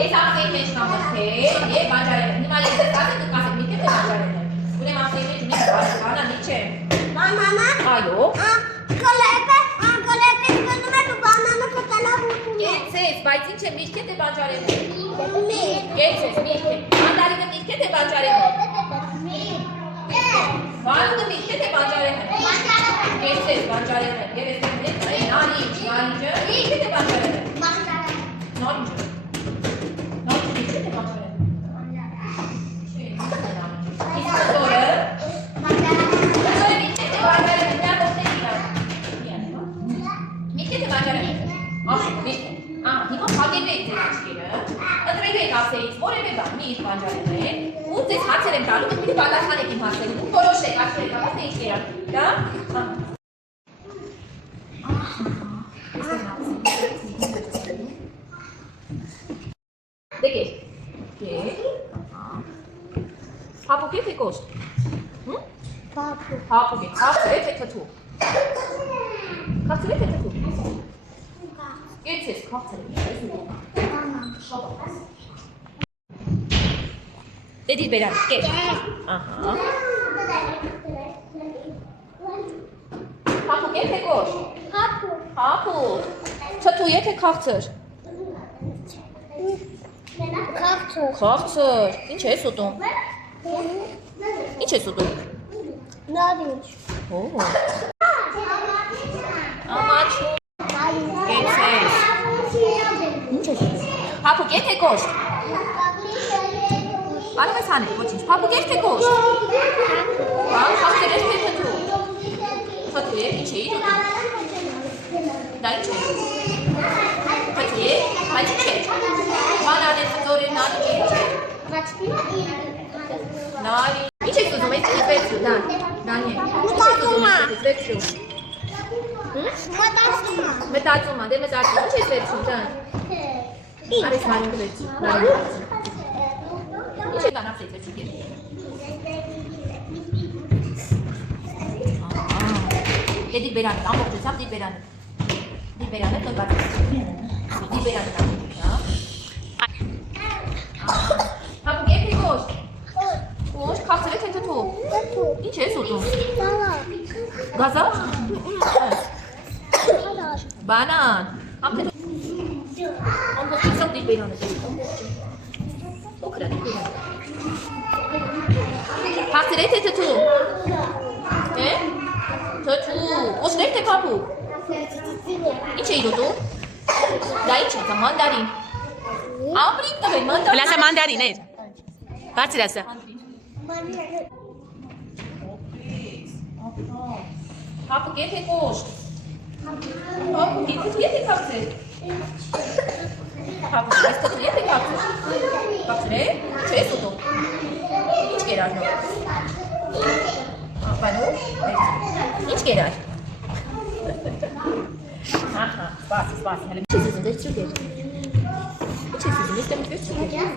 այս ակսեի մեջ կա մրգեր եւ բանջարեղեն։ Հիմա ես ձեզ ասեմ, դուք ասեք, մի քիչ բանջարեղեն։ Ուրեմն ակսեի մեջ ունի բանջարեղեն, չէ։ Մամա։ Այո։ Կոլեպը գնում է բանանը կտալավ ուտում։ Կեցես, բայց ինչ է միրգ է բանջարեղեն։ Կեցես, միրգ է։ Մանդարինը միրգ է բանջարեղեն։ Վարուտը միրգ է բանջարեղեն։ Կեցես, բանջարեղեն։ Եվ ես դեմ նարինջը միրգ է բանջարեղեն։ Նարինջը։ Նարինջը միրգ է բանջարեղեն։ Հիմա փակել եք ձեր աչքերը, ընտրել եք ասեից, որևէ բան մի իր բանջարեղեն ու ձեզ հարցեր եմ տալու, դուք պիտի պատասխանեք իմ հարցերին, դուք որոշեք աչքերը կապած թե ինչ կերակրի, դա։ Դե կեր, հապուկ է թե կոշտ, հապուկ է, քաղցր է թե թթու, քաղցր է թե թթու, կեցես քաղցր է, դե դիր բերան, կեր, հապուկ է թե կոշտ, հապուկ, թթու է թե քաղցր, Քաղցր, ինչ ես ուտում, ինչ ես ուտում, Նարինջ, ամաչում, կեցես, ինչ ես ուտում, հապուկ է թե կոշտ, արև ես հանել, ոչինչ, հապուկ է թե կոշտ, քաղցր ես թե թթու, թթու է, ինչ էիր ուտում, դա ինչ է, թթու է, բայց ինչ է, Banane ծորի նարինջ ինչ է, նարինջ, ինչ ես ուզում, այս իպեցու, Դանիել, ինչ ես ուզում, այս վերցրու, մտածում, դե մտածում, ինչ ես վերցրու, Դան, արես նարինջ վերցրու, ինչ է Դան ապրեց վերցրու գեր, դե դիր բերանդ, ամբողջությամբ դիր բերանդ նոր բացես, դիր բերանդ Հապուկ է թե կոշտ, կոշտ, քաղցր է թե թթու, ինչ ես ուտում, գազա, բանան, համ թե ամբողջությամբ դիր բերանը, փոքր է դիր բերանը, քաղցր է թե թթու, թթու, կոշտ է թե փափուկ, ինչ էիր ուտում, դա ինչ է, մանդարին, Ամրիկ տվեր, մանդարին։ Լասա մանդարին էր։ Բարձր ասա։ Հապուկ է թե կոշտ։ Հապուկ է թե քաղցր։ Հապուկ է թե քաղցր։ Քաղցր է, չես ուտում։ Ինչ կերար նոր։ Բանու, ինչ կերար։ Ահա, սպասի, հələ ինչ ես ուզում, դե չուգեր։ Ինչ ես ուզում, ես դեմ վերցու գեր։